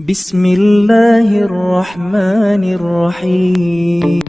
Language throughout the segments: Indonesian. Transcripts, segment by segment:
بسم الله الرحمن الرحيم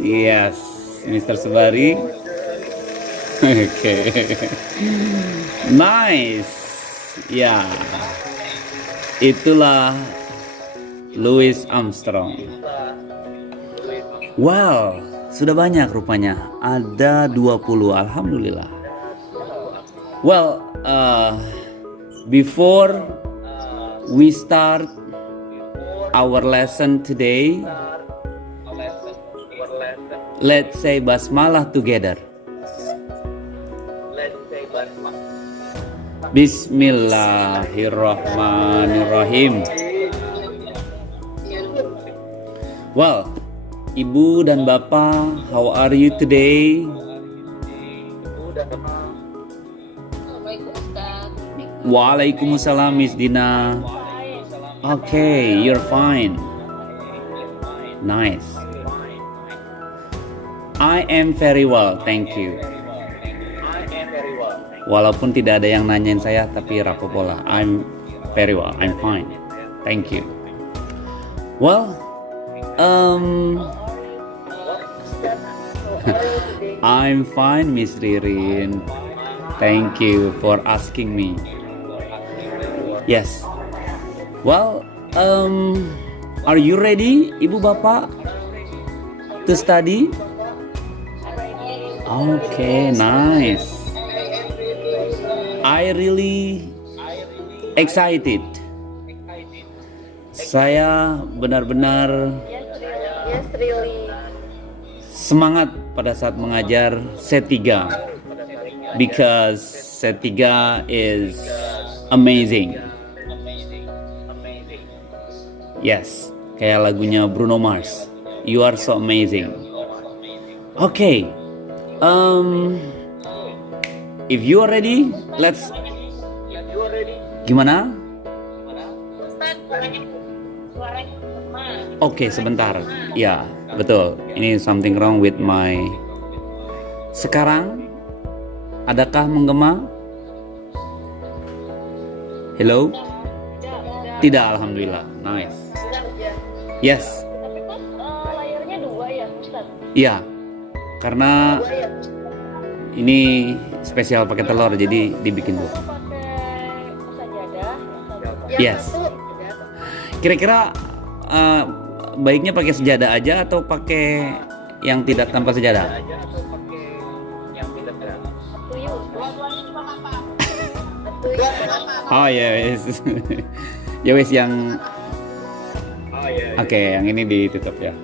Yes, Mr. Subari. Okay. Nice. Ya. Itulah Louis Armstrong. Wow, sudah banyak rupanya. Ada 20, alhamdulillah. Well, before we start our lesson today, let's say basmalah together. Bismillahirrahmanirrahim. Well, Ibu dan Bapak, how are you today? Waalaikumsalam, Miss Dina. Okay, you're fine. Nice. I am very well, thank you. Walaupun tidak ada yang nanyain saya, tapi rapopola. I'm very well, I'm fine. Thank you. Well, I'm fine, Miss Ririn. Thank you for asking me. Yes. Well, are you ready, Ibu Bapak, to study? Okay, nice. I really excited. Saya benar-benar semangat pada saat mengajar set 3 because set 3 is amazing. Yes, kayak lagunya Bruno Mars. You are so amazing. Okay. If you are ready, let's. Gimana? Oke, sebentar. Ya, betul. Ini something wrong with my. Sekarang, adakah menggema? Hello? Tidak, alhamdulillah. Nice. Yes. Tapi kok layarnya 2 ya, Ustaz? Iya. Karena ini spesial pakai telur, jadi dibikin dulu. Pakai sajadah. Yes. Kira-kira baiknya pakai sejadah aja atau pakai yang tidak tanpa sejadah? Oh ya, yes. Ya wes yang. Oke, yang ini ditutup ya.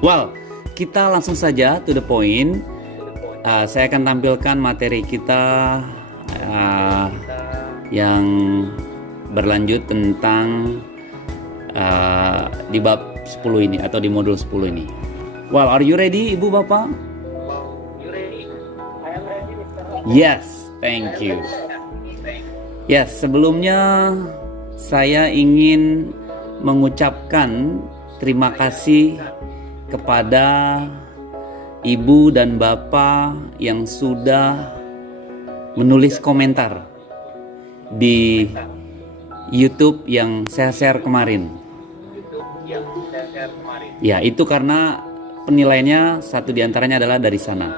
Well, kita langsung saja to the point. Saya akan tampilkan materi kita yang berlanjut tentang di bab 10 ini atau di modul 10 ini. Well, are you ready, Ibu Bapak? Yes, thank you. Yes, sebelumnya saya ingin mengucapkan terima kasih kepada Ibu dan Bapak yang sudah menulis komentar di YouTube yang saya share kemarin. Ya, itu karena penilaiannya satu diantaranya adalah dari sana.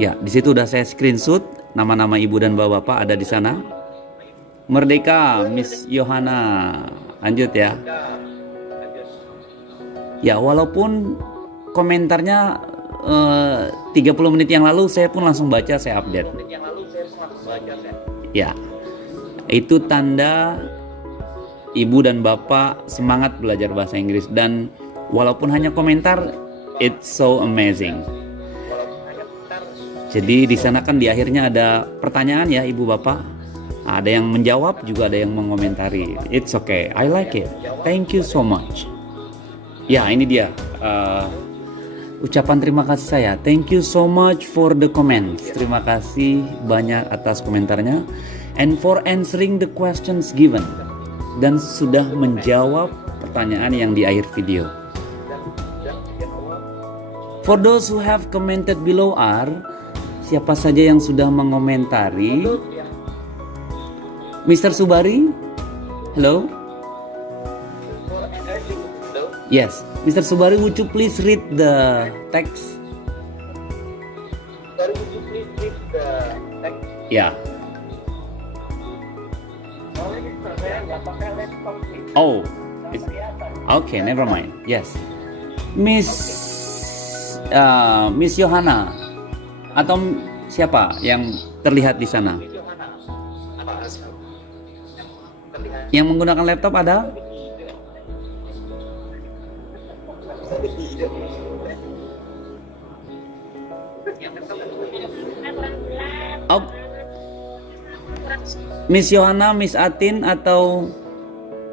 Ya, di situ udah saya screenshot nama-nama Ibu dan Bapak ada di sana. Merdeka, Miss Yohana. Lanjut ya. Ya, walaupun komentarnya 30 menit yang lalu saya pun langsung baca, saya update. Ya, itu tanda Ibu dan Bapak semangat belajar bahasa Inggris. Dan walaupun hanya komentar, it's so amazing. Jadi di sana kan di akhirnya ada pertanyaan ya Ibu Bapak. Ada yang menjawab, juga ada yang mengomentari. It's okay, I like it. Thank you so much. Ya, ini dia ucapan terima kasih saya. Thank you so much for the comments. Terima kasih banyak atas komentarnya and for answering the questions given, dan sudah menjawab pertanyaan yang di akhir video. For those who have commented below are, siapa saja yang sudah mengomentari? Mr. Subari, hello. Yes, Mr. Subari, would you please read the text? Yeah. Oh, okay, never mind. Yes, Miss Yohana atau siapa yang terlihat di sana? Yang menggunakan laptop ada? Oh. Miss Yohana, Miss Atin atau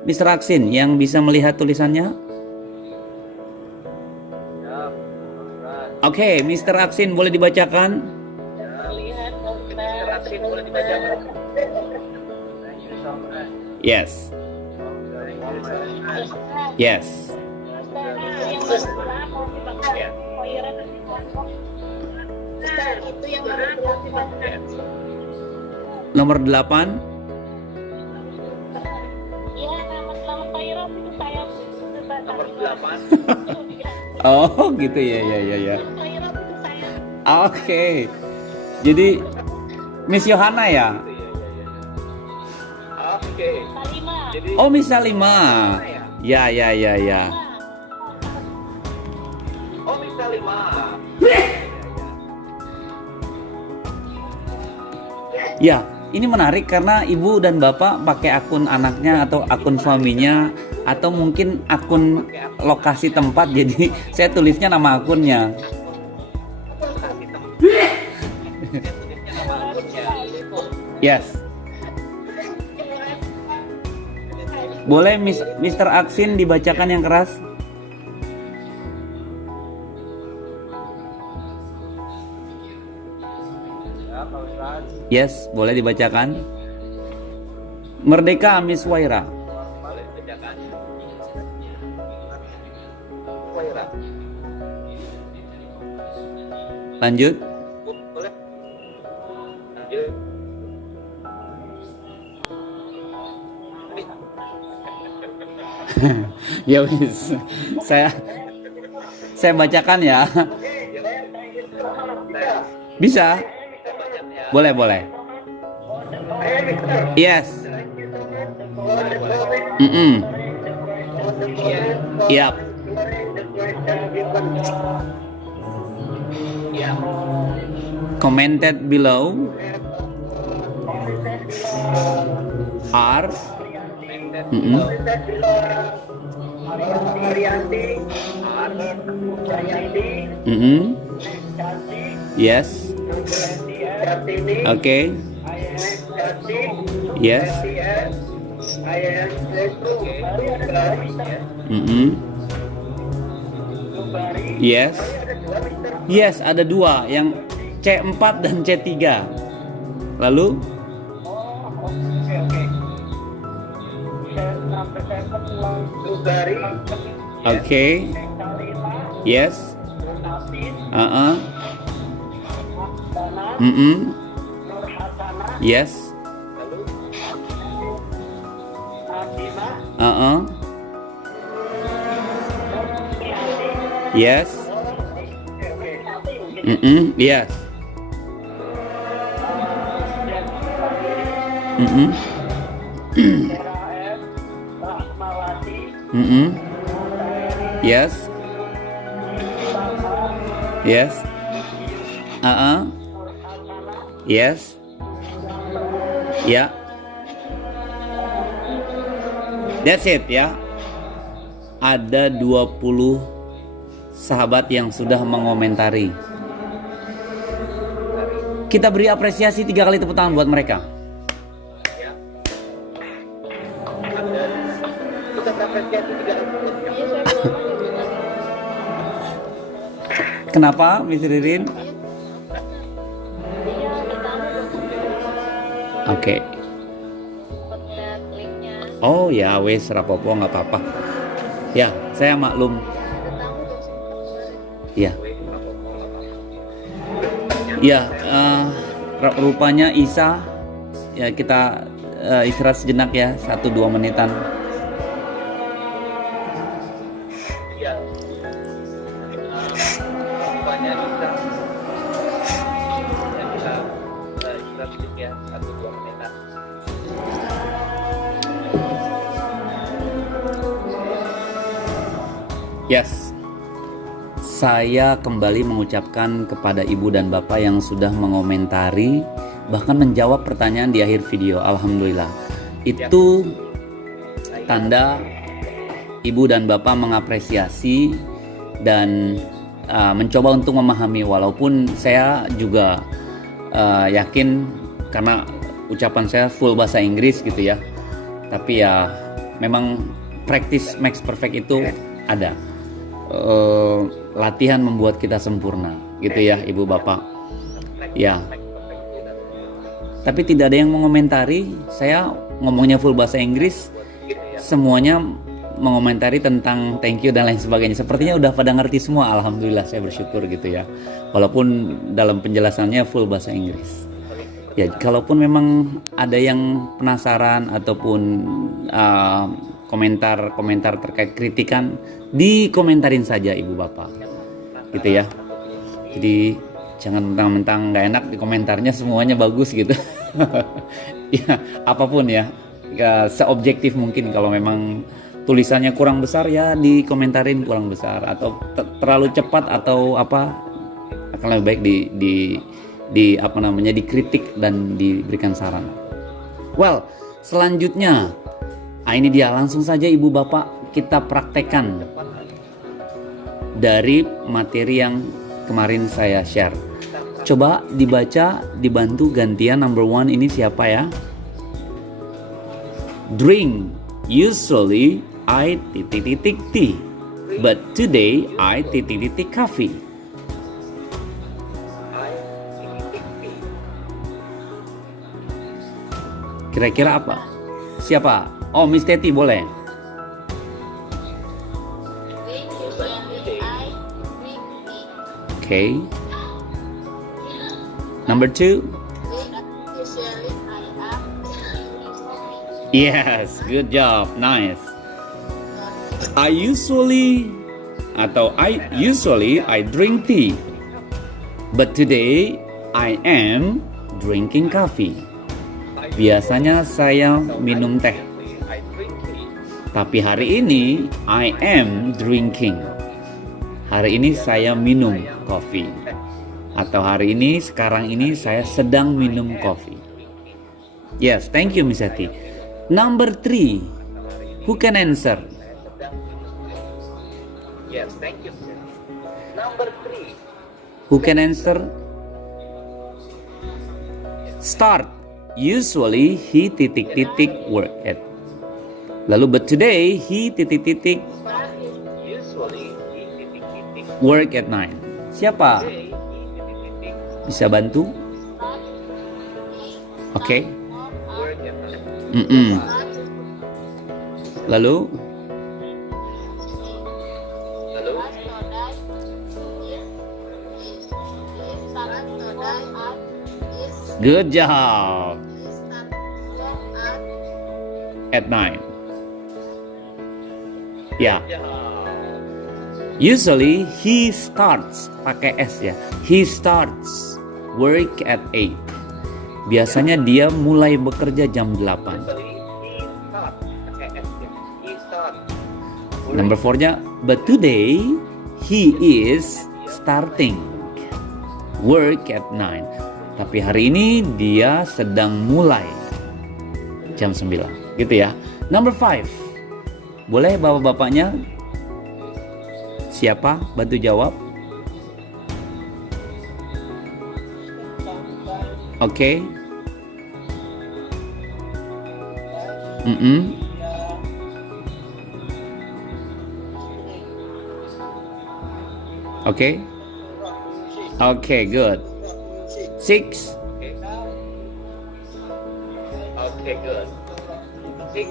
Miss Raksin yang bisa melihat tulisannya? Oke, Mr. Raksin boleh dibacakan? Yes. Yes. Nomor 8. Oh, gitu ya. Oke. Jadi Miss Yohana ya? Oh, Miss Salima. Ya. Oh, Miss Salima. Ya, ini menarik karena ibu dan bapak pakai akun anaknya atau akun suaminya atau mungkin akun lokasi tempat, jadi saya tulisnya nama akunnya. Yes. Boleh Mr. Aksin dibacakan yang keras? Yes, boleh dibacakan. Merdeka Miss Waira. Lanjut. Ya wis, saya bacakan ya. Bisa? Boleh. Yes. Yap. Commented below are Yes. Okay. Yes. Yes. Yes, ada dua, yang C4 dan C3. Lalu okay. Yes. Yes. Yes. Yes. Yes. Yes. Yes. Ya. That's it ya. Ada 20 sahabat yang sudah mengomentari. Kita beri apresiasi 3 kali tepuk tangan buat mereka. Iya, saya pulang ya Ustaz. Kenapa, Miss Ririn? Iya, pertama Oke. buat lihat linknya. Oh ya, wes rapopo nggak apa-apa. Ya, saya maklum. Ya. Ya, rupanya Isa. Ya kita istirahat sejenak ya, 1-2 menitan. Yes. Saya kembali mengucapkan kepada ibu dan bapak yang sudah mengomentari, bahkan menjawab pertanyaan di akhir video. Alhamdulillah. Itu tanda ibu dan bapak mengapresiasi dan mencoba untuk memahami, walaupun saya juga yakin karena ucapan saya full bahasa Inggris gitu ya. Tapi ya memang practice makes perfect itu ada. Latihan membuat kita sempurna gitu ya ibu bapak ya. Tapi tidak ada yang mengomentari, saya ngomongnya full bahasa Inggris, semuanya mengomentari tentang thank you dan lain sebagainya. Sepertinya udah pada ngerti semua. Alhamdulillah, saya bersyukur gitu ya, walaupun dalam penjelasannya full bahasa Inggris ya. Kalaupun memang ada yang penasaran ataupun komentar terkait kritikan, dikomentarin saja ibu bapak gitu ya. Jadi jangan mentang-mentang nggak enak di komentarnya semuanya bagus gitu. Ya apapun ya, seobjektif mungkin. Kalau memang tulisannya kurang besar ya dikomentarin kurang besar, atau terlalu cepat atau apa, akan lebih baik dikritik dan diberikan saran. Well, selanjutnya ini dia, langsung saja ibu bapak kita praktekkan dari materi yang kemarin saya share. Coba dibaca, dibantu gantian. Number 1 ini siapa ya? Drink. Usually I tea, but today I coffee. Kira-kira apa? Siapa? Oh, Miss Teti boleh. Okay. Number 2. Yes, good job, nice. I usually drink tea, but today I am drinking coffee. Biasanya saya minum teh, tapi hari ini I am drinking. Hari ini saya minum kopi. Atau hari ini, sekarang ini saya sedang minum kopi. Yes, thank you Miss Eti. Number 3. Who can answer? Yes, thank you. Number 3. Who can answer? Start. Usually he work at. Lalu but today he Usually work at 9. Siapa? Bisa bantu? Oke. work at Lalu? Good job. At 9. Ya. Usually he starts, pakai S ya. He starts work at 8. Biasanya dia mulai bekerja jam 8. Number 4-nya, but today he is starting work at 9. Tapi hari ini dia sedang mulai jam 9. Gitu ya. Number 5. Boleh bapak-bapaknya? Siapa? Bantu jawab. Oke. Okay. Okay, good. 6. Okay, good. 6.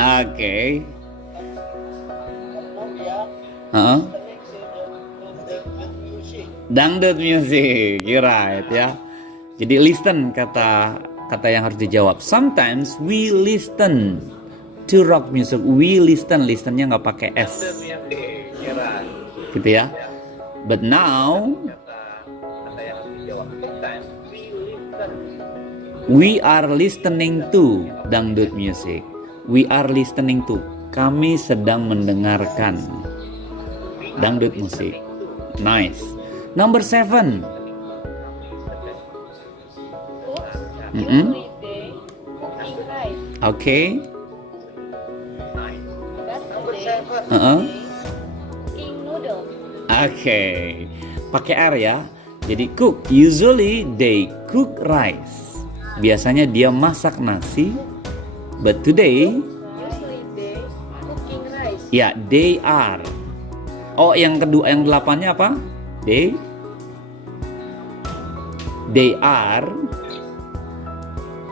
Okay. Uh-uh. Dangdut music, you're right ya. Jadi listen kata yang harus dijawab. Sometimes we listen to rock music. We listennya nggak pakai S, Kira. gitu ya. But now Kata yang harus dijawab. Sometimes we are listening to dangdut music. We are listening to. Kami sedang mendengarkan dangdut musik. Nice. Number 7. Cook Mm-mm. usually they cooking rice. Okay. Number 7. Uh-uh. Cooking noodles. Okay. Pakai R ya. Jadi cook. Usually they cook rice. Biasanya dia masak nasi. But today, Usually they cooking rice. ya they are. Oh, yang kedua, yang 8-nya apa? They are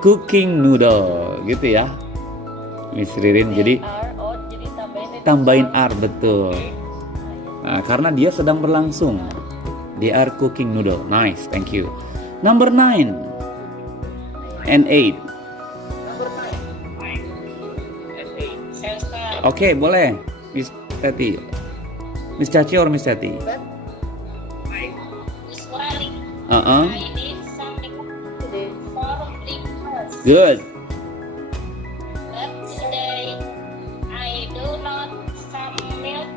cooking noodle, gitu ya, Miss Ririn. Jadi Jadi tambahin R, betul. Nah, karena dia sedang berlangsung. They are cooking noodle. Nice, thank you. Number 9 and 8. Oke, boleh, Miss Tati. Miss Caci or Miss Tati? Usually Uh-uh. I need something today for breakfast. Good. But today I do not some milk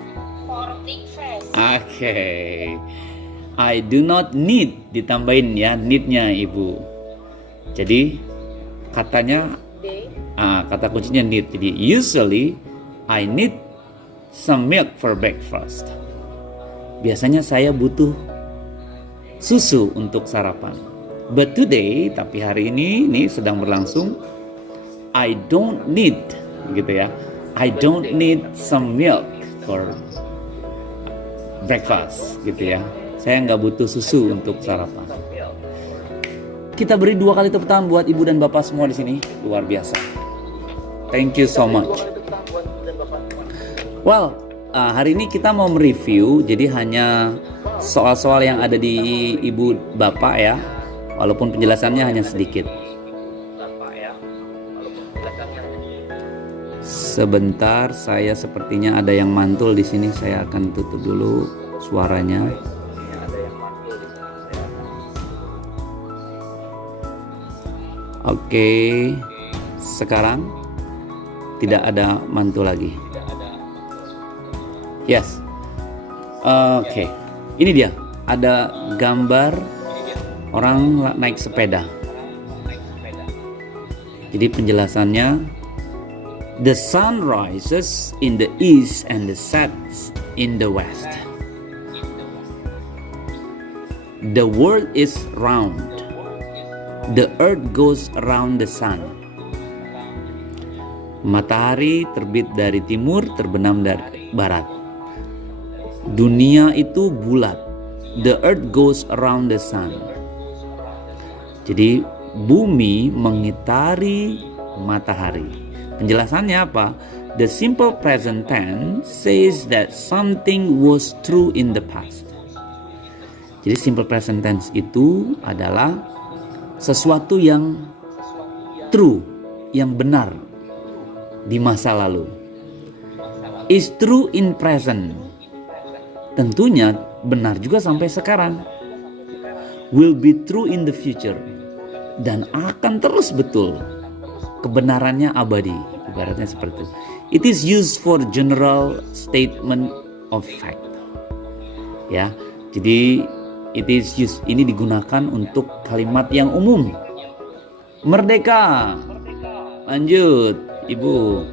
for breakfast. Oke. I do not need, ditambahin ya, need-nya Ibu. Jadi katanya They kata kuncinya need. Jadi usually I need some milk for breakfast. Biasanya saya butuh susu untuk sarapan. But today, tapi hari ini sedang berlangsung, I don't need, gitu ya. I don't need some milk for breakfast, gitu ya. Saya nggak butuh susu untuk sarapan. Kita beri 2 kali tepuk tangan buat ibu dan bapak semua di sini. Luar biasa. Thank you so much. Well, hari ini kita mau mereview, jadi hanya soal-soal yang ada di ibu bapak ya, walaupun penjelasannya hanya sedikit. Sebentar, saya sepertinya ada yang mantul di sini. Saya akan tutup dulu suaranya. Oke, sekarang tidak ada mantul lagi. Yes. Oke. Ini dia. Ada gambar orang naik sepeda. Jadi penjelasannya, the sun rises in the east and the sets in the west. The world is round. The earth goes around the sun. Matahari terbit dari timur, terbenam dari barat. Dunia itu bulat. The earth goes around the sun. Jadi bumi mengitari matahari. Penjelasannya apa? The simple present tense says that something was true in the past. Jadi simple present tense itu adalah sesuatu yang true, yang benar di masa lalu. Is true in present. Tentunya benar juga sampai sekarang. Will be true in the future. Dan akan terus betul. Kebenarannya abadi. Ibaratnya seperti itu. It is used for general statement of fact. Ya, jadi it is used, ini digunakan untuk kalimat yang umum. Merdeka. Lanjut, Ibu.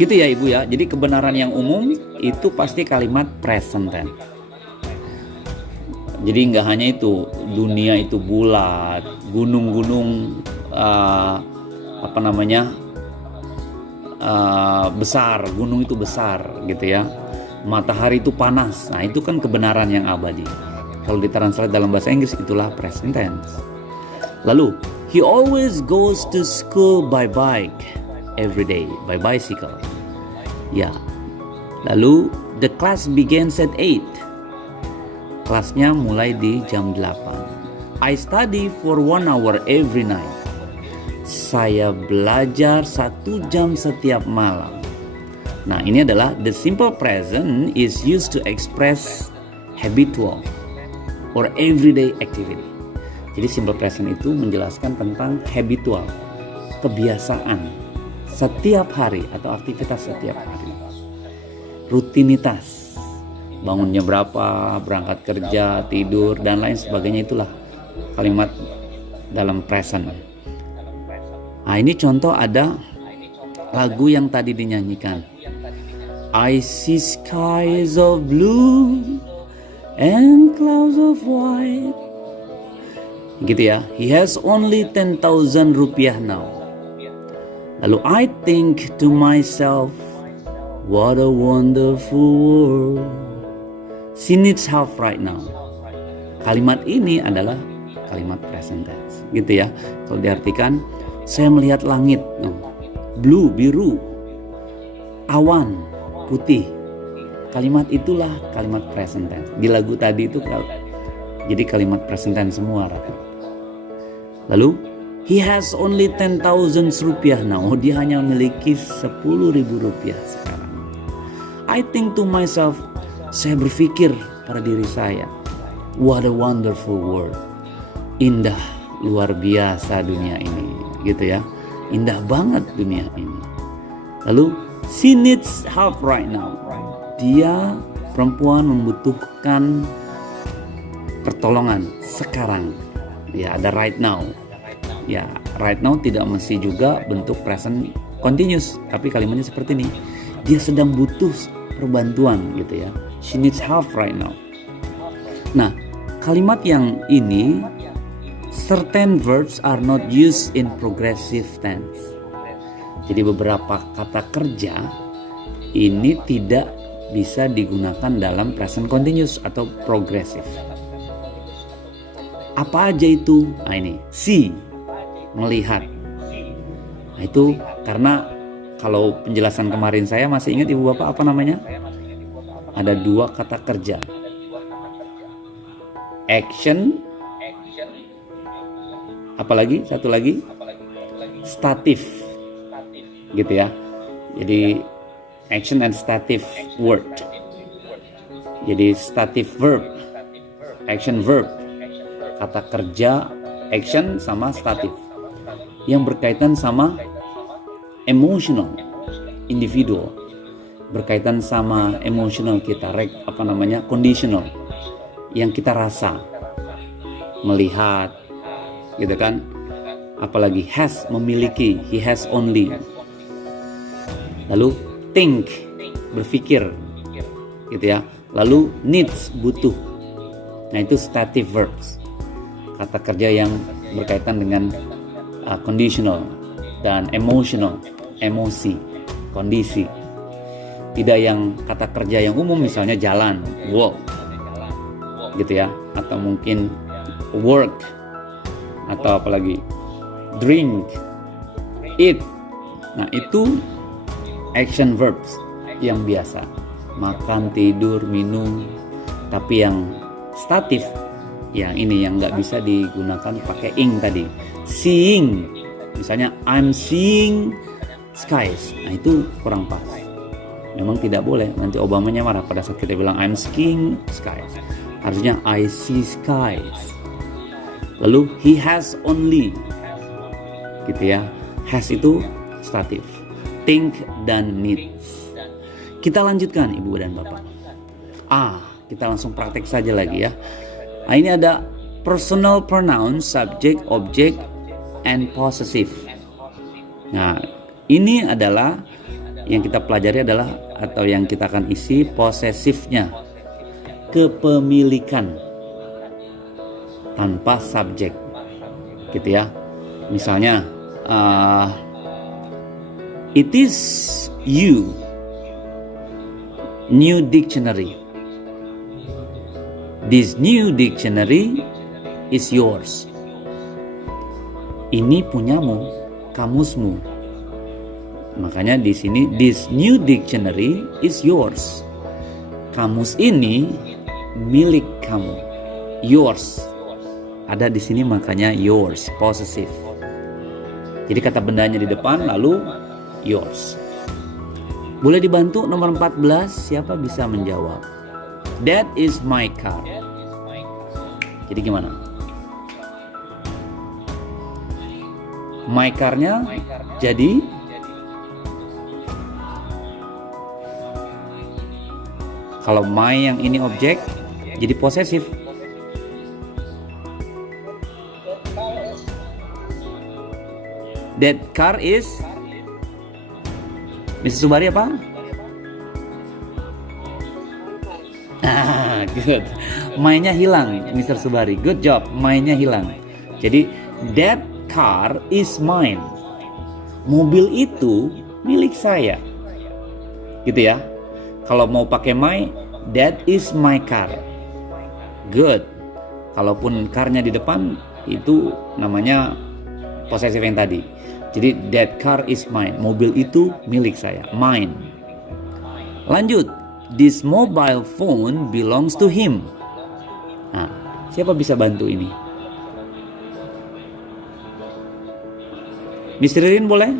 Gitu ya Ibu ya. Jadi kebenaran yang umum itu pasti kalimat present tense. Jadi nggak hanya itu, dunia itu bulat, gunung-gunung besar, gunung itu besar gitu ya. Matahari itu panas. Nah, itu kan kebenaran yang abadi. Kalau ditranslate dalam bahasa Inggris itulah present tense. Lalu, he always goes to school by bike every day, by bicycle. Ya. Lalu, the class begins at 8. Kelasnya mulai di jam 8. I study for 1 hour every night. Saya belajar 1 jam setiap malam. Nah, ini adalah the simple present is used to express habitual or everyday activity. Jadi simple present itu menjelaskan tentang habitual, kebiasaan setiap hari atau aktivitas setiap hari. Rutinitas, bangunnya berapa, berangkat kerja, tidur, dan lain sebagainya, itulah kalimat dalam present. Nah, ini contoh ada lagu yang tadi dinyanyikan. I see skies of blue and clouds of white. Gitu ya. He has only 10,000 rupiah now. Lalu I think to myself, what a wonderful world. She needs help right now. Kalimat ini adalah kalimat present tense. Gitu ya. Kalau diartikan, saya melihat langit, blue, biru, awan, putih. Kalimat itulah kalimat present tense. Di lagu tadi itu jadi kalimat present tense semua. Lalu, he has only 10,000 rupiah now. Dia hanya memiliki 10.000 rupiah sekarang. I think to myself, saya berpikir pada diri saya, what a wonderful world. Indah, luar biasa dunia ini, gitu ya. Indah banget dunia ini. Lalu, she needs help right now. Dia, perempuan, membutuhkan pertolongan sekarang. Ya, ada right now. Ya, right now tidak mesti juga bentuk present continuous, tapi kalimatnya seperti ini. Dia sedang butuh perbantuan, gitu ya. She needs help right now. Nah, kalimat yang ini, certain verbs are not used in progressive tense. Jadi beberapa kata kerja ini tidak bisa digunakan dalam present continuous atau progressive. Apa aja itu? Nah, ini see, melihat. Nah, itu karena kalau penjelasan kemarin saya masih ingat Ibu Bapak apa namanya? Ada 2 kata kerja. Action, apalagi satu lagi statif, gitu ya. Jadi action and stative word. Jadi stative verb, action verb, kata kerja action sama statif yang berkaitan sama emotional individual, berkaitan sama emotional kita, conditional yang kita rasa, melihat, gitu kan. Apalagi has, memiliki, he has only. Lalu think, berpikir, gitu ya. Lalu needs, butuh. Nah, itu stative verbs, kata kerja yang berkaitan dengan conditional dan emotional, emosi, kondisi. Tidak yang kata kerja yang umum, misalnya jalan, walk, gitu ya, atau mungkin work, atau apalagi drink, eat. Nah, itu action verbs yang biasa, makan, tidur, minum. Tapi yang statif, yang ini yang nggak bisa digunakan pakai ing tadi. Seeing, misalnya I'm seeing skies. Nah, itu kurang pas. Memang tidak boleh, nanti Obamanya marah pada saat kita bilang I'm seeing skies. Harusnya I see skies. Lalu he has only, gitu ya. Has itu statif, think dan needs. Kita lanjutkan Ibu dan Bapak. Kita langsung praktek saja lagi ya. Nah, ini ada personal pronoun, subject, object, and possessive. Nah, ini adalah yang kita pelajari adalah atau yang kita akan isi posesifnya, kepemilikan tanpa subjek, gitu ya. Misalnya It is you. New dictionary. This new dictionary is yours. Ini punyamu, kamusmu. Makanya di sini this new dictionary is yours. Kamus ini milik kamu. Yours. Ada di sini makanya yours, possessive. Jadi kata bendanya di depan lalu yours. Boleh dibantu nomor 14, siapa bisa menjawab? That is my car. Jadi gimana? My car-nya jadi kalau my yang ini objek jadi posesif. That car is Mr. Subari apa? Good. My-nya hilang, Mr. Subari. Good job. My-nya hilang. Jadi that car is mine. Mobil itu milik saya. Gitu ya. Kalau mau pakai my, that is my car. Good. Kalaupun car-nya di depan, itu namanya posesif yang tadi. Jadi that car is mine. Mobil itu milik saya. Mine. Lanjut. This mobile phone belongs to him. Nah, siapa bisa bantu ini? Mr. Ririn boleh?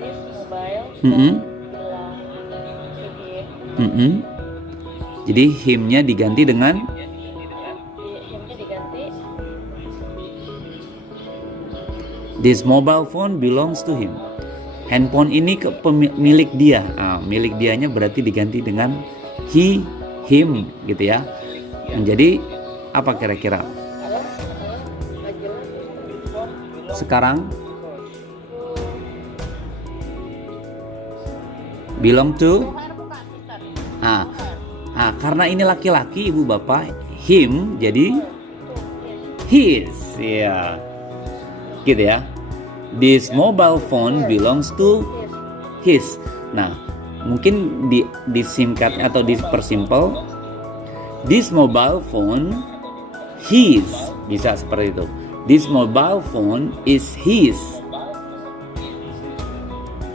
This mobile Mm-mm. belong to him. Jadi him-nya diganti dengan Himnya diganti this mobile phone belongs to him. Handphone ini milik dia. Nah, milik dianya berarti diganti dengan he, him gitu ya. Menjadi apa kira-kira? Sekarang belong to. Nah, karena ini laki-laki ibu bapak, him jadi his, ya, gitu ya. This mobile phone belongs to his. Nah, mungkin disingkatnya atau dipersimpel, this mobile phone his, bisa seperti itu. This mobile phone is his.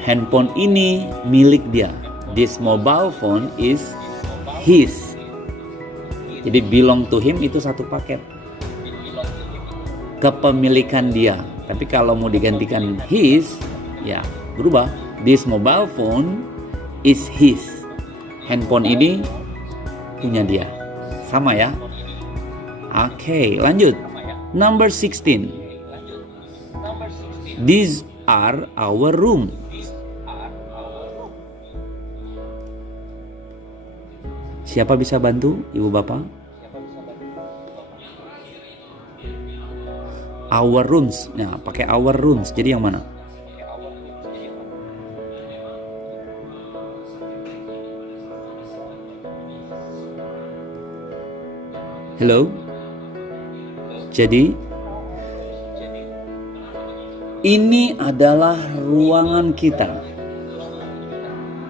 Handphone ini milik dia. This mobile phone is his. Jadi belong to him itu satu paket. Kepemilikan dia. Tapi kalau mau digantikan his, ya berubah. This mobile phone is his. Handphone ini punya dia. Sama ya. Oke, lanjut. Number 16. These are our room. Siapa bisa bantu, Ibu Bapak? Our rooms. Nah, pakai our rooms. Jadi yang mana? Hello? Jadi ini adalah ruangan kita.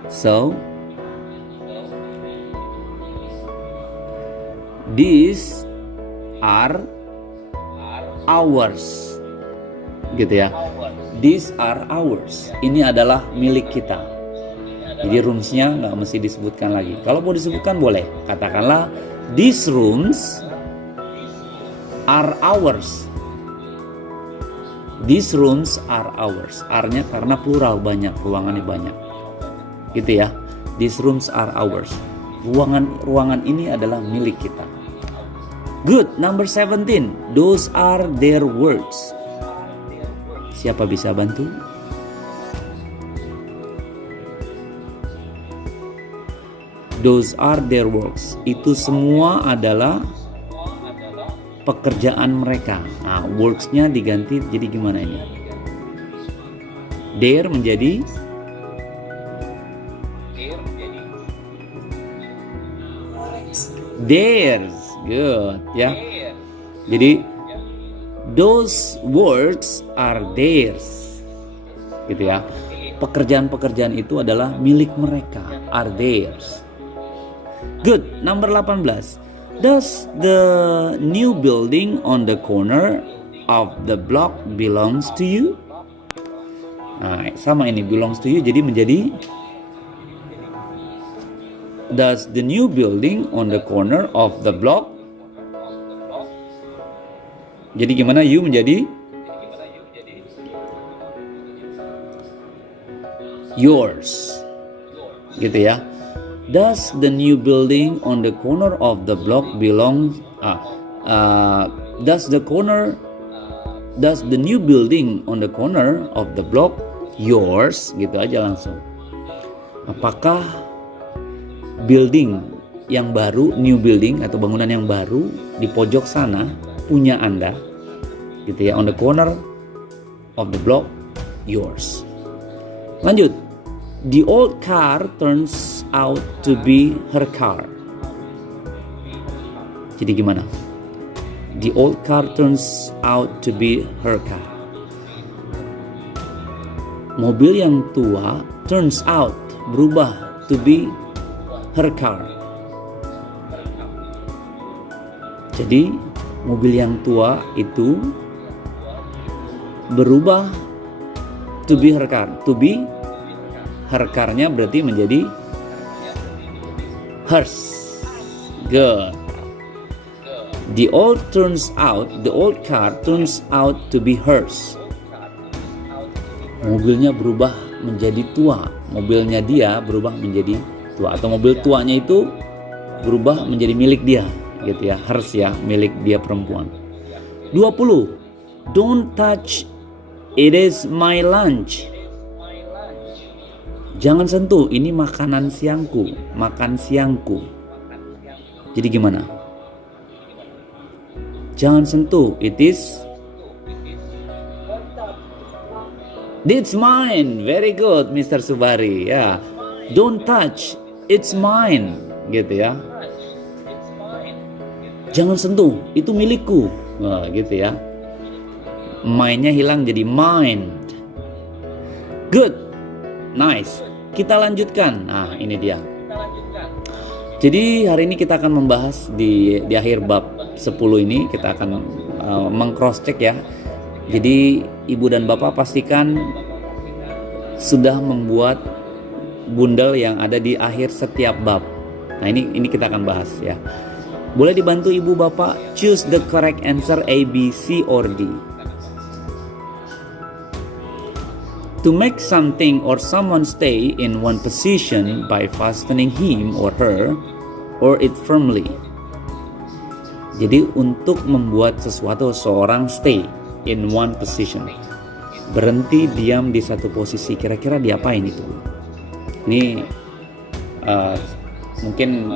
So, these are ours, gitu ya. These are ours. Ini adalah milik kita. Jadi roomsnya nggak mesti disebutkan lagi. Kalau mau disebutkan boleh. Katakanlah these rooms are ours. These rooms are ours. R-nya karena plural, banyak, ruangannya banyak. Gitu ya. These rooms are ours. Ruangan ini adalah milik kita. Good, number 17. Those are their words. Siapa bisa bantu? Those are their works. Itu semua adalah pekerjaan mereka. Nah, works-nya diganti jadi gimana ini? Their menjadi theirs. Good ya. Jadi those words are theirs. Gitu ya. Pekerjaan-pekerjaan itu adalah milik mereka, are theirs. Good. Number 18. Does the new building on the corner of the block belongs to you? Nah, sama ini belongs to you, jadi menjadi does the new building on the corner of the block. Jadi gimana you menjadi yours. Gitu ya. Does the new building on the corner of the block belong? Does the new building on the corner of the block yours? Gitu aja langsung. Apakah building yang baru, new building atau bangunan yang baru di pojok sana punya Anda? Gitu ya. On the corner of the block yours. Lanjut. The old car turns out to be her car. Jadi gimana? The old car turns out to be her car. Mobil yang tua turns out, berubah, to be her car. Jadi mobil yang tua itu berubah to be her car. To be her car-nya berarti menjadi hers. Good. The old car turns out to be hers. Mobilnya berubah menjadi tua. Mobilnya dia berubah menjadi tua. Atau mobil tuanya itu berubah menjadi milik dia. Gitu ya, hers ya, milik dia perempuan. 20. Don't touch, it is my lunch. Jangan sentuh, ini makanan siangku, makan siangku. Jadi gimana? Jangan sentuh, it's mine. Very good, Mr. Subari. Ya, don't touch, it's mine. Gitu ya. Jangan sentuh, itu milikku. Nah, gitu ya. Mine-nya hilang jadi mine. Good. Nice. Kita lanjutkan. Nah, ini dia. Jadi hari ini kita akan membahas di akhir bab 10 ini kita akan meng-cross check ya. Jadi ibu dan bapak pastikan sudah membuat bundel yang ada di akhir setiap bab. Nah, ini kita akan bahas ya. Boleh dibantu ibu bapak choose the correct answer A, B, C, or D. To make something or someone stay in one position by fastening him or her or it firmly. Jadi untuk membuat sesuatu seorang stay in one position, berhenti diam di satu posisi, kira-kira diapain itu? Ini mungkin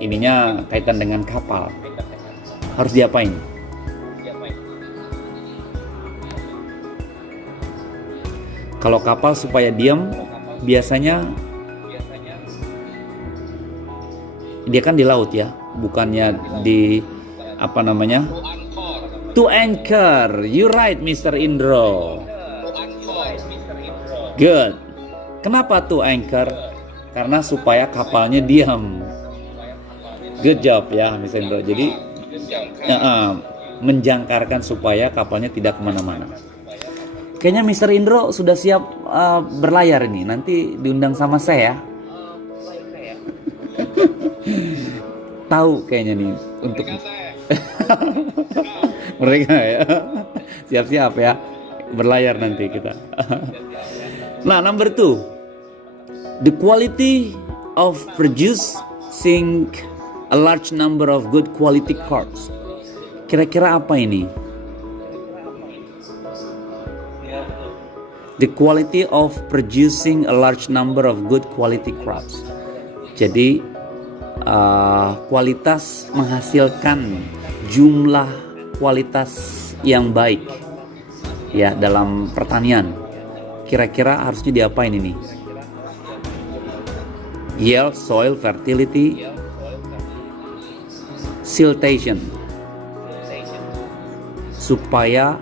ininya kaitan dengan kapal. Harus diapain? Kalau kapal supaya diam, biasanya dia kan di laut ya, bukannya di apa namanya? To anchor. You right, Mr. Indro. Good. Kenapa to anchor? Karena supaya kapalnya diam. Good job ya, Mr. Indro. Jadi menjangkarkan supaya kapalnya tidak kemana-mana. Kayaknya Mr. Indro sudah siap berlayar ini. Nanti diundang sama saya. Tahu kayaknya nih untuk mereka ya. Siap-siap ya berlayar nanti kita. Nah, number 2. The quality of producing a large number of good quality cars. Kira-kira apa ini? The quality of producing a large number of good quality crops. Jadi kualitas menghasilkan jumlah kualitas yang baik ya dalam pertanian. Kira-kira harusnya diapain ini? Yield, soil fertility, siltation. supaya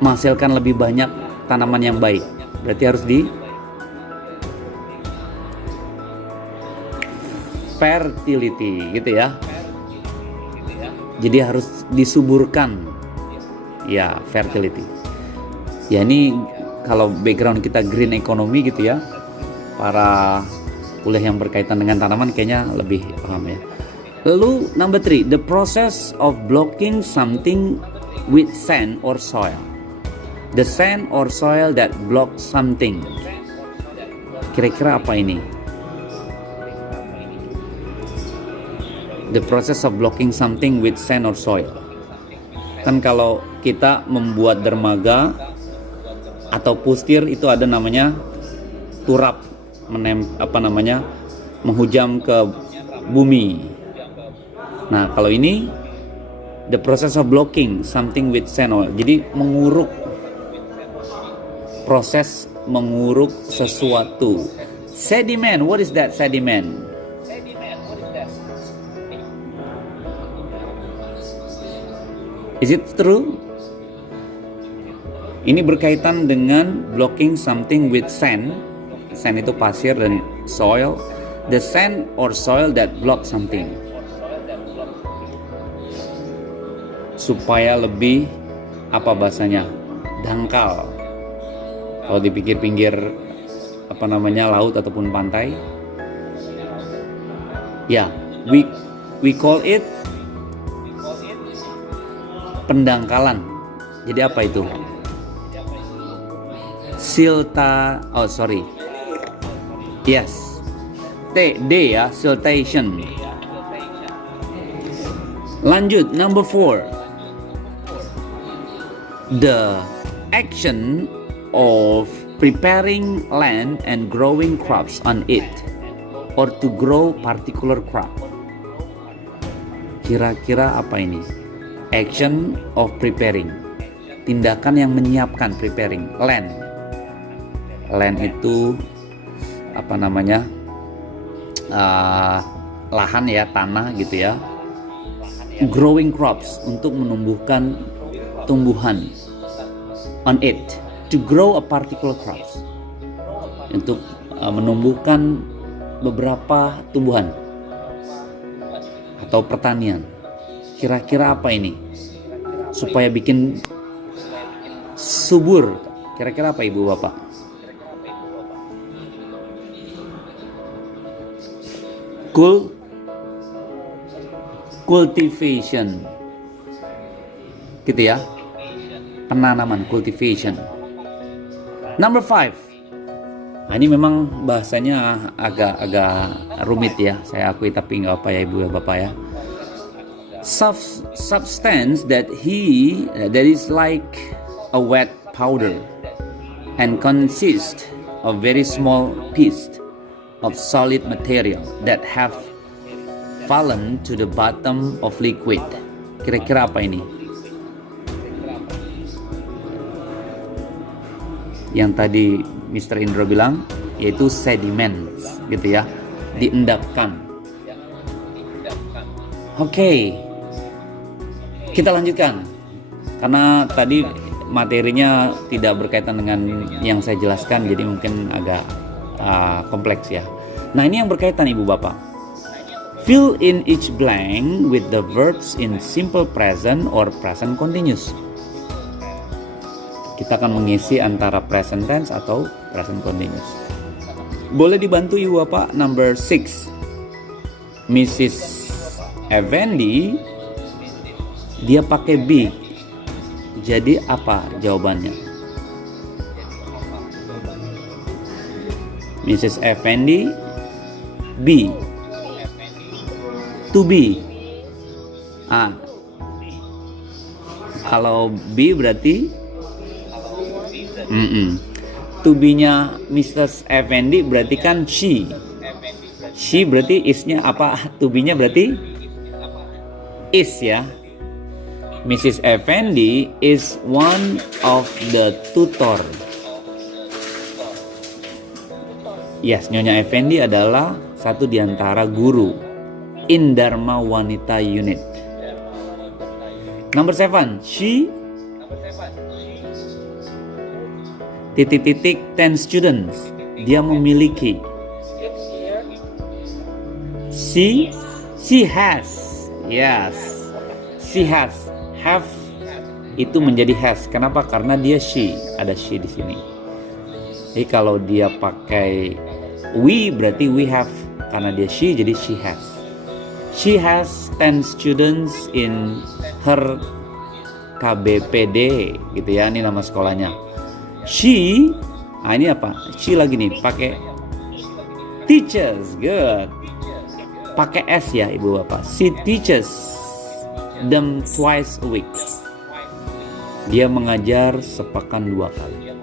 menghasilkan lebih banyak tanaman yang baik. Berarti harus di fertility gitu ya. Jadi harus disuburkan. Ya, fertility. Ya, ini kalau background kita green economy gitu ya. Para kuliah yang berkaitan dengan tanaman kayaknya lebih paham ya. Lalu number 3, the process of blocking something with sand or soil. The sand or soil that blocks something. Kira-kira apa ini? The process of blocking something with sand or soil. Kan kalau kita membuat dermaga atau pustir itu ada namanya turap, menghujam ke bumi. Nah, kalau ini the process of blocking something with sand or, jadi menguruk, proses menguruk sesuatu. Sediment, what is that sediment? Is it true? Ini berkaitan dengan blocking something with sand. Sand itu pasir dan soil. The sand or soil that block something. Supaya lebih, apa bahasanya, dangkal. Kalau di pinggir-pinggir laut ataupun pantai. Ya, we call it pendangkalan. Jadi apa itu? Yes. D ya, siltation. Lanjut, number 4. The action of preparing land and growing crops on it, or to grow particular crop. Kira-kira apa ini? Action of preparing, tindakan yang menyiapkan, preparing land. Land itu lahan ya, tanah gitu ya. Growing crops, untuk menumbuhkan tumbuhan. On it, to grow a particular crops, untuk menumbuhkan beberapa tumbuhan atau pertanian. Kira-kira apa ini? Supaya bikin subur. Kira-kira apa ibu bapak? Cultivation. Gitu ya. Penanaman, cultivation. Number 5. Nah, ini memang bahasanya agak rumit ya, saya akui, tapi nggak apa ya ibu ya bapak ya. Substance that is like a wet powder and consists of very small piece of solid material that have fallen to the bottom of liquid. Kira-kira apa ini? Yang tadi Mr. Indro bilang, yaitu sediments gitu ya, diendapkan. Oke. Kita lanjutkan, karena tadi materinya tidak berkaitan dengan yang saya jelaskan, jadi mungkin agak kompleks ya. Nah, ini yang berkaitan ibu bapak. Fill in each blank with the verbs in simple present or present continuous. Kita akan mengisi antara present tense atau present continuous. Boleh dibantu ibu bapak. Number 6. Mrs. Effendi, dia pakai be. Jadi apa jawabannya? Mrs. Effendi, be. To be. Kalau be berarti to be-nya Mrs. Effendi berarti kan she. She berarti is-nya apa? To be-nya berarti is ya. Mrs. Effendi is one of the tutor. Yes, Nyonya Effendi adalah satu di antara guru in Dharma Wanita Unit. Number 7. She titik-titik 10 students. Dia memiliki. She has. Yes. She has. Have itu menjadi has. Kenapa? Karena dia she. Ada she di sini. Jadi kalau dia pakai we berarti we have. Karena dia she jadi she has. She has 10 students in her KBPD gitu ya. Ini nama sekolahnya. She, ini apa? She lagi nih pakai teachers. Good. Pakai S ya ibu bapak. She teaches them twice a week. Dia mengajar sepekan 2 kali.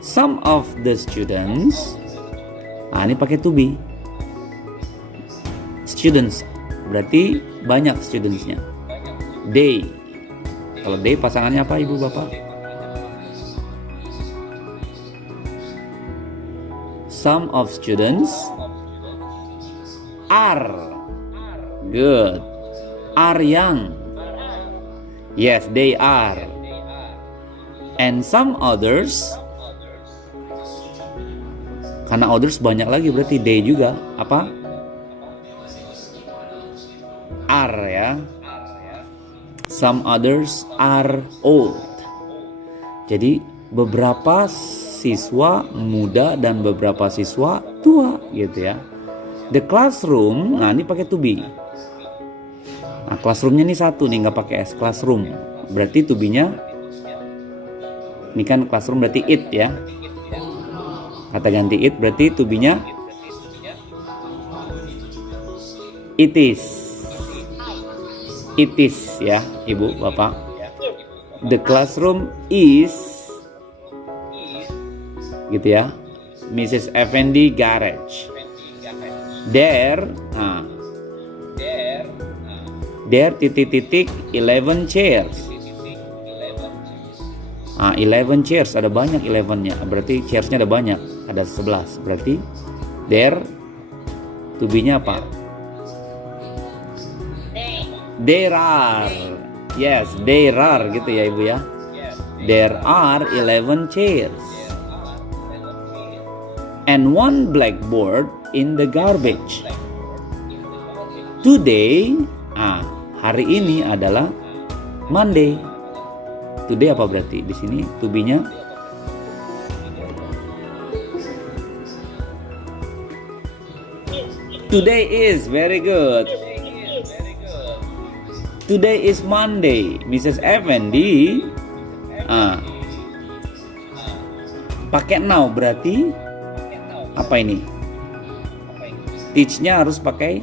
Some of the students, ini pakai to be. Students berarti banyak studentsnya. They, kalau they pasangannya apa ibu bapak? Some of students are. Good. Are young. Yes, they are. And some others, karena others banyak lagi berarti they juga apa? Are ya. Some others are old. Jadi beberapa siswa muda dan beberapa siswa tua gitu ya. The classroom, ini pakai to be. Nah, classroomnya ini satu nih, nggak pakai S. Classroom berarti to be-nya ini kan classroom berarti it ya. Kata ganti it berarti to be-nya it is. It is ya ibu bapak. The classroom is gitu ya. Mrs. Effendi garage. There titik-titik 11 chairs. 11 chairs, ada banyak 11-nya. Berarti chairs-nya ada banyak, ada 11. Berarti there to be-nya apa? There are. Yes, there are gitu ya ibu ya. There are 11 chairs. And one blackboard in the garbage. Today, hari ini adalah Monday. Today apa berarti? Di sini to be-nya today is. Very good. Today is Monday. Mrs. Effendi pakai now berarti apa ini? Teach-nya harus pakai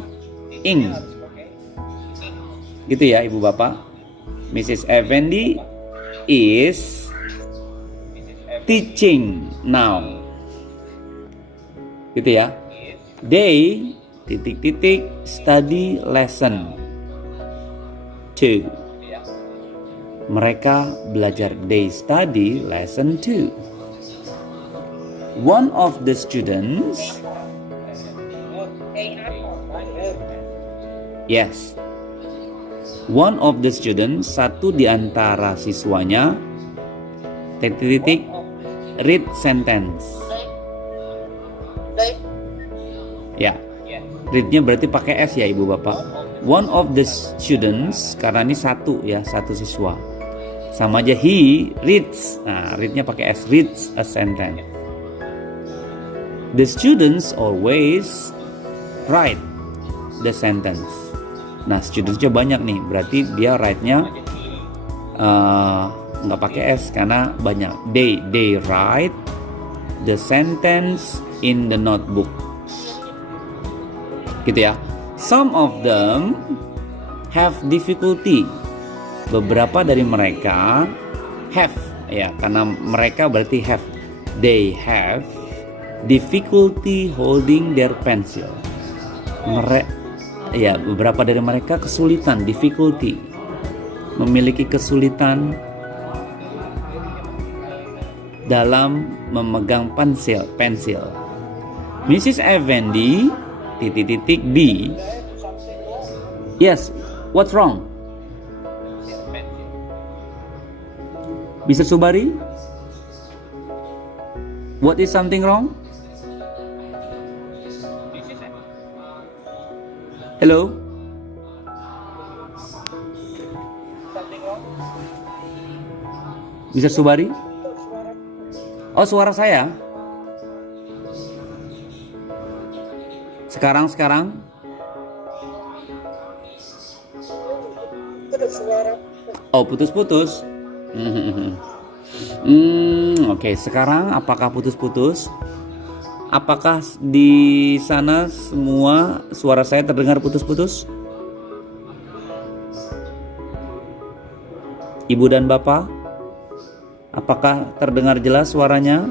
ing. Gitu ya ibu bapak. Mrs. Effendi is teaching now. Gitu ya. They titik-titik study lesson 2. Mereka belajar. They study lesson 2. One of the students, yes, one of the students, satu di antara siswanya, titik-titik read sentence. Ya, readnya berarti pakai S ya ibu bapak. One of the students, karena ini satu ya, satu siswa. Sama aja he reads. Nah, readnya pakai S, reads a sentence. The students always write the sentence. Nah, students-nya banyak nih, berarti dia write-nya nggak pakai S karena banyak. They write the sentence in the notebook. Gitu ya. Some of them have difficulty. Beberapa dari mereka have ya, karena mereka berarti have. They have difficulty holding their pencil. Beberapa dari mereka kesulitan, difficulty, memiliki kesulitan dalam memegang pensil. Mrs. Effendi titik-titik B. Yes, what's wrong? Mr. Subari? What is something wrong? Hello? Mr. Subari? Oh, suara saya? Sekarang? Oh, putus-putus. Oke, sekarang apakah putus-putus? Apakah di sana semua suara saya terdengar putus-putus? Ibu dan Bapak? Apakah terdengar jelas suaranya?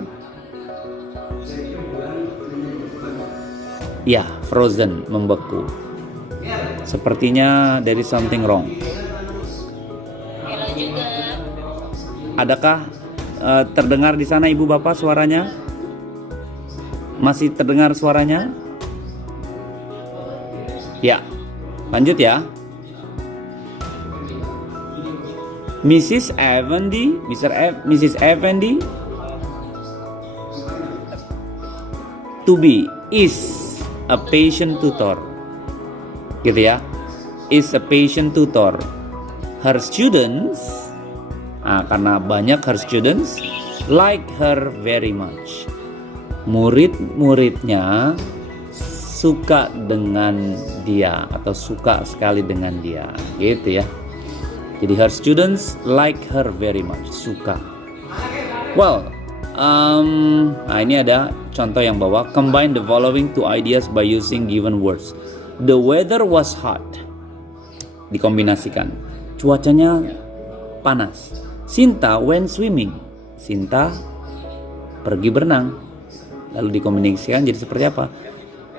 Ya, frozen, membeku. Sepertinya there is something wrong. Hello juga. Adakah terdengar di sana Ibu Bapak suaranya? Masih terdengar suaranya? Ya, lanjut ya. Mrs. Effendi, Mrs. Effendi, to be is a patient tutor, gitu ya, is a patient tutor. Her students, karena banyak her students, like her very much. Murid-muridnya suka dengan dia atau suka sekali dengan dia, gitu ya. Jadi her students like her very much, suka. Well, ini ada contoh yang bawah. Combine the following two ideas by using given words. The weather was hot. Dikombinasikan. Cuacanya panas. Sinta went swimming. Sinta pergi berenang. Lalu dikombinasikan jadi seperti apa?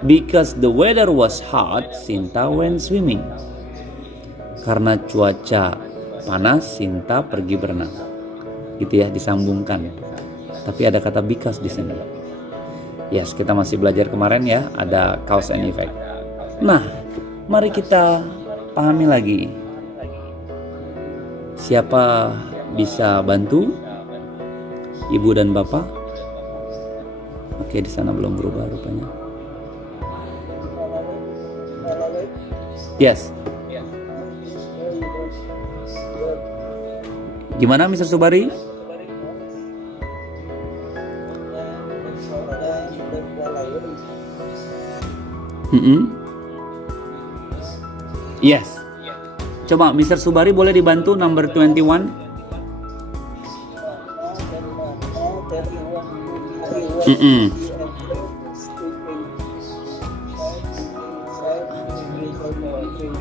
Because the weather was hot, Sinta went swimming. Karena cuaca panas, Sinta pergi berenang. Gitu ya, disambungkan. Tapi ada kata because di sini. Yes, kita masih belajar kemarin ya, ada cause and effect. Nah, mari kita pahami lagi. Siapa bisa bantu? Ibu dan Bapak? Oke, di sana belum berubah rupanya. Yes. Gimana Mr. Subari? Yes. Coba Mr. Subari boleh dibantu number 21?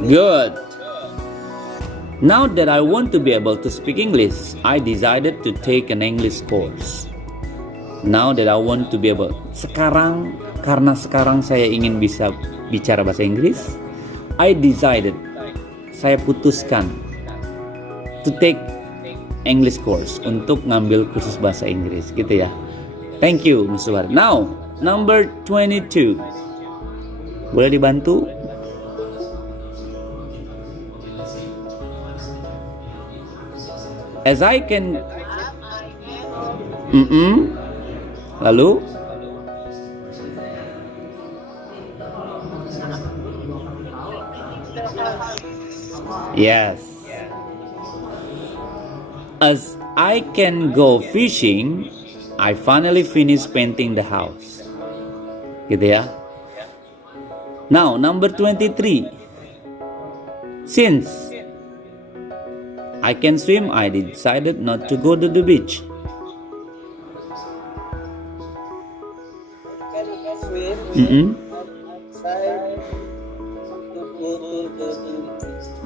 Good. Now that I want to be able to speak English, I decided to take an English course. Now that I want to be able, karena sekarang saya ingin bisa bicara bahasa Inggris, I decided, saya putuskan to take English course, untuk ngambil kursus bahasa Inggris, gitu ya. Thank you, Mr. Subari. Now, number 22. Boleh dibantu? As I can. Lalu? Yes. As I can go fishing, I finally finished painting the house. Gitu ya. Now, number 23. Since I can swim, I decided not to go to the beach.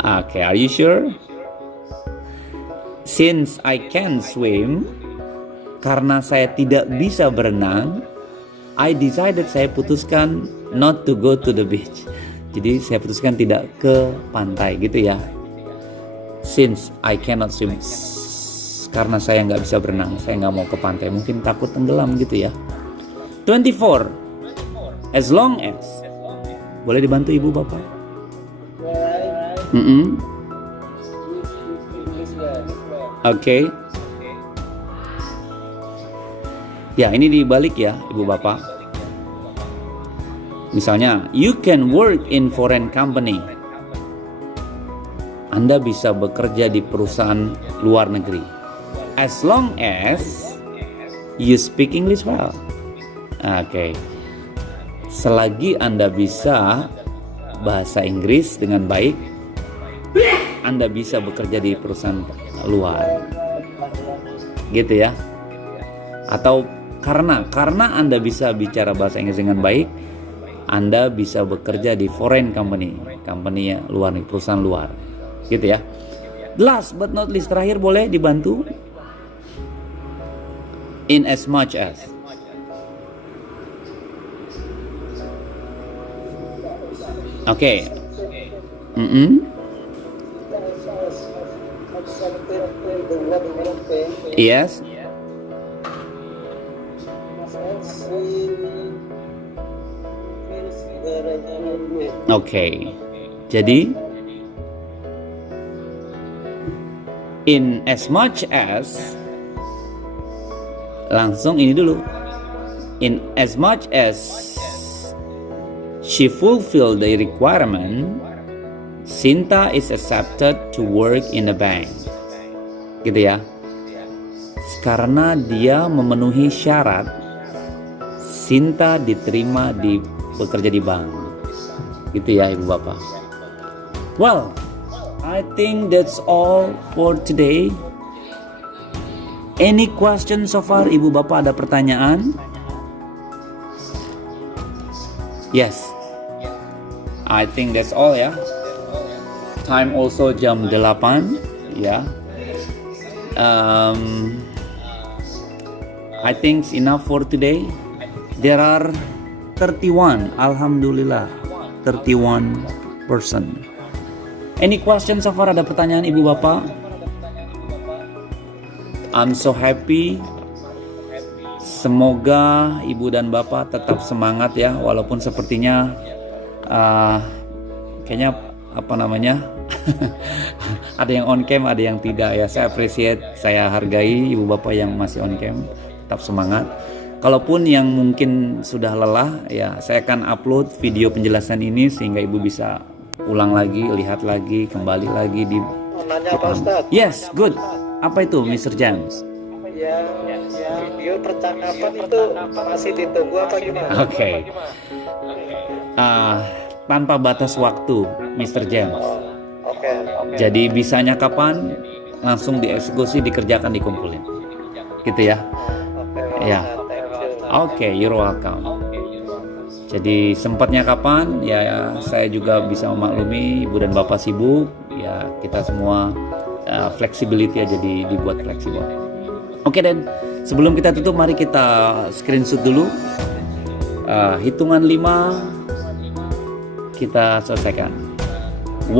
Okay, are you sure? Since I can swim, karena saya tidak bisa berenang, I decided, saya putuskan not to go to the beach. Jadi saya putuskan tidak ke pantai, gitu ya. Since I cannot swim, karena saya nggak bisa berenang, saya nggak mau ke pantai, mungkin takut tenggelam gitu ya. 24. As long as. Boleh dibantu Ibu Bapak? Okay. Ya, ini dibalik ya, Ibu Bapak. Misalnya, you can work in foreign company. Anda bisa bekerja di perusahaan luar negeri. As long as you speak English well. Oke. Selagi Anda bisa bahasa Inggris dengan baik, Anda bisa bekerja di perusahaan luar. Gitu ya. Atau karena Anda bisa bicara bahasa Inggris dengan baik, Anda bisa bekerja di foreign company luar, perusahaan luar. Gitu ya. Last but not least, terakhir boleh dibantu? In as much as. Oke. Yes. Oke. Jadi in as much as, langsung ini dulu. In as much as she fulfilled the requirement, Sinta is accepted to work in a bank. Gitu ya. Karena dia memenuhi syarat, Sinta diterima bekerja di bank. Gitu ya, Ibu Bapak. Well, I think that's all for today. Any question so far, Ibu Bapak, ada pertanyaan? Yes. I think that's all ya. Time also jam 8 ya. I think it's enough for today. There are 31, alhamdulillah, 31 person. Any questions so far? Ada pertanyaan, Ibu Bapak? I'm so happy. Semoga Ibu dan Bapak tetap semangat ya, walaupun sepertinya kayaknya ada yang on cam, ada yang tidak ya. Saya appreciate, saya hargai Ibu Bapak yang masih on cam, tetap semangat. Kalaupun yang mungkin sudah lelah ya, saya akan upload video penjelasan ini sehingga Ibu bisa ulang lagi, lihat lagi, kembali lagi di. Nanya Pak Ustadz. Yes, good. Apa itu, Mr. James? Ya, video percakapan itu masih ditunggu apa gimana? Oke. Tanpa batas waktu, Mr. James. Oke. Jadi bisanya kapan, langsung dieksekusi, dikerjakan, dikumpulin. Gitu ya. Ya. Oke, you're welcome. Jadi sempatnya kapan, ya saya juga bisa memaklumi Ibu dan Bapak sibuk. Ya, kita semua flexibility aja dibuat fleksibel. Oke, dan sebelum kita tutup, mari kita screenshot dulu. Hitungan 5 kita selesaikan. 1,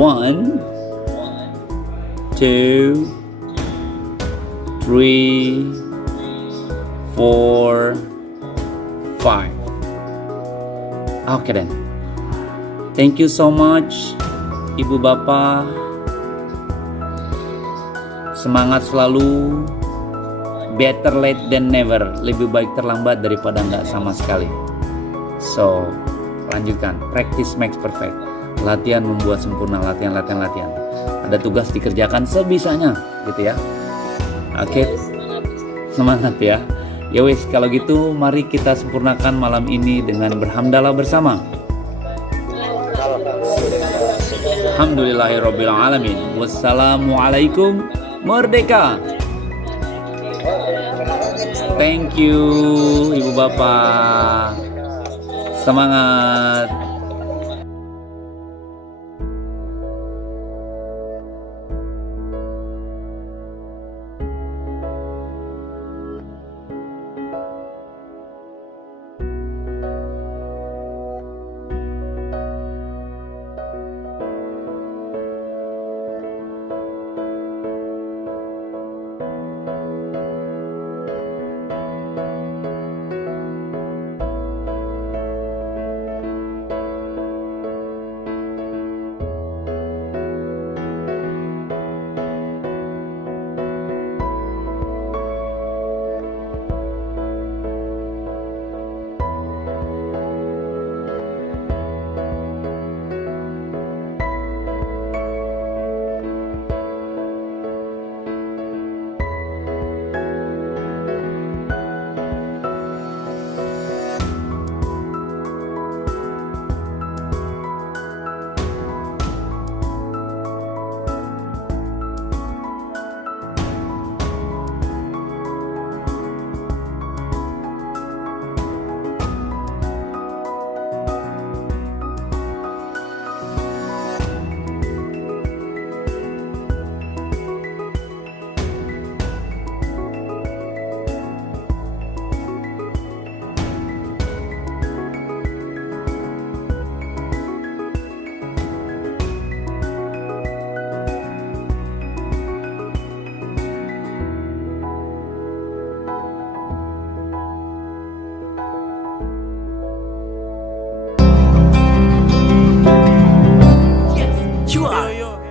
2, 3, 4, 5. Oke, dan thank you so much Ibu Bapak. Semangat selalu. Better late than never. Lebih baik terlambat daripada nggak sama sekali. So, lanjutkan. Practice makes perfect. Latihan membuat sempurna. Latihan. Ada tugas dikerjakan sebisanya, gitu ya. Oke. Semangat ya. Ya wis, kalau gitu mari kita sempurnakan malam ini dengan berhamdalah bersama. Alhamdulillahirabbil alamin. Wassalamualaikum. Merdeka. Thank you Ibu Bapak. Semangat.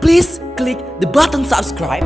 Please click the button subscribe